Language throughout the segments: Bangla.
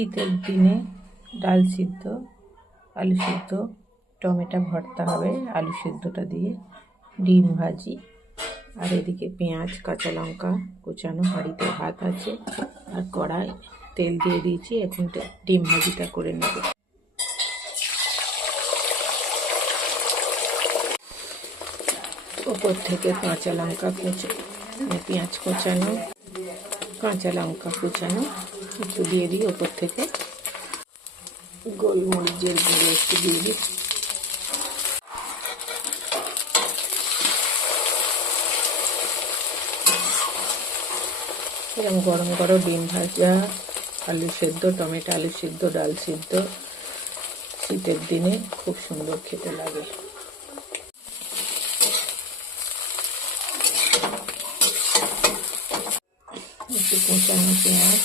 শীতের দিনে ডাল সিদ্ধ, আলু সিদ্ধ, টমেটো ভর্তা হবে, আলু সিদ্ধটা দিয়ে ডিম ভাজি। আর এদিকে পেঁয়াজ, কাঁচা লঙ্কা কুচানো, হাঁড়িতে ভাত আছে। আর কড়াই তেল দিয়ে দিয়েছি, এখন ডিম ভাজিটা করে নেব। ওপর থেকে কাঁচা লঙ্কা কুচো মানে পেঁয়াজ কোচানো কাঁচা লঙ্কা কুচানো, একটু দিয়ে দিই ওপর থেকে। গোলমরিচের গুঁড়ো একটু দিয়ে দিই। এরকম গরম গরম ডিম ভাজা, আলু সেদ্ধ, টমেটো, আলু সেদ্ধ, ডাল সিদ্ধ, শীতের দিনে খুব সুন্দর খেতে লাগে। একটু কোঁচানো পেঁয়াজ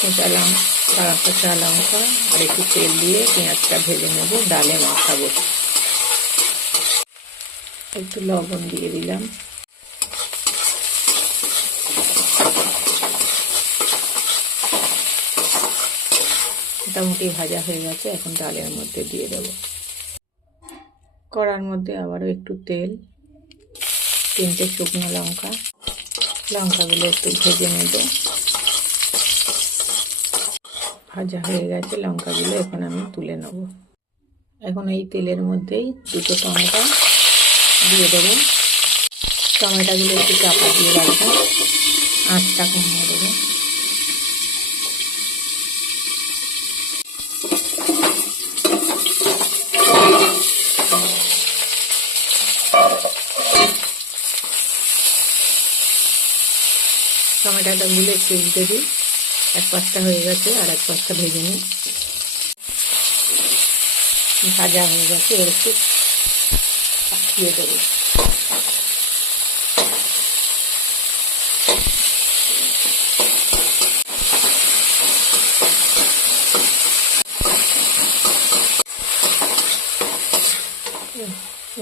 কাঁচা লঙ্কা কাঁচা লঙ্কা, আর একটু তেল দিয়ে পেঁয়াজটা ভেজে নেব, ডালে মাখাবো। একটু লবণ দিয়ে দিলাম। মোটামুটি ভাজা হয়ে গেছে, এখন ডালের মধ্যে দিয়ে দেবো। কড়ার মধ্যে আবারও একটু তেল, তিনটে শুকনো লঙ্কা। লঙ্কাগুলো একটু ভেজে নেব। ভাজা হয়ে গেছে, লঙ্কাগুলো এখন আমি তুলে নেব। এখন এই তেলের মধ্যেই দুটো টমেটো দিয়ে দেবো। টমেটোগুলো একটু চাপা দিয়ে রাখব, আঁচটা কমিয়ে দেবো। টমেটোটা গুলো একটু উল্টে দিই এক পাশটা হয়ে গেছে আর এক পাশটা ভেজে নিই। ভাজা হয়ে গেছে, এবার একটু পাকিয়ে দেবো।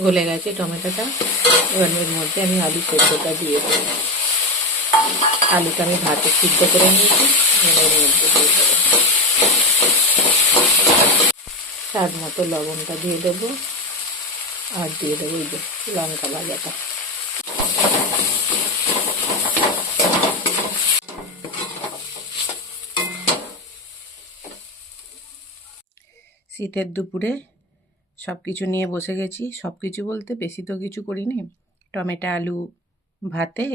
গলে গেছে টমেটোটা। এবার এর মধ্যে আমি আলু সেদ্ধটা দিয়ে দেবো। আলুটা আমি ভাতে সিদ্ধ করে নিয়েছি। দিয়ে দেবো। স্বাদ মতো লবণটা দিয়ে দেবো। আর দিয়ে দেবো এই যে লঙ্কা ভাজাটা। শীতের দুপুরে সব কিছু নিয়ে বসে গেছি। সব কিছু বলতে বেশি তো কিছু করিনি। টমেটো, আলু ভাতে,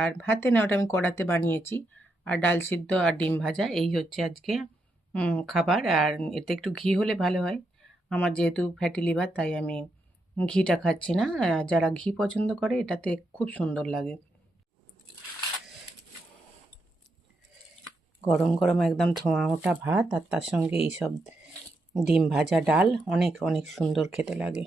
আর ভাতে না ওটা আমি কড়াতে বানিয়েছি। আর ডাল সিদ্ধ আর ডিম ভাজা, এই হচ্ছে আজকে খাবার। আর এতে একটু ঘি হলে ভালো হয়। আমার যেহেতু ফ্যাটি লিভার, তাই আমি ঘিটা খাচ্ছি না। যারা ঘি পছন্দ করে, এটাতে খুব সুন্দর লাগে। গরম গরম একদম ধোঁয়া ওঠা ভাত, আর তার সঙ্গে এইসব ডিম ভাজা ডাল, অনেক অনেক সুন্দর খেতে লাগে।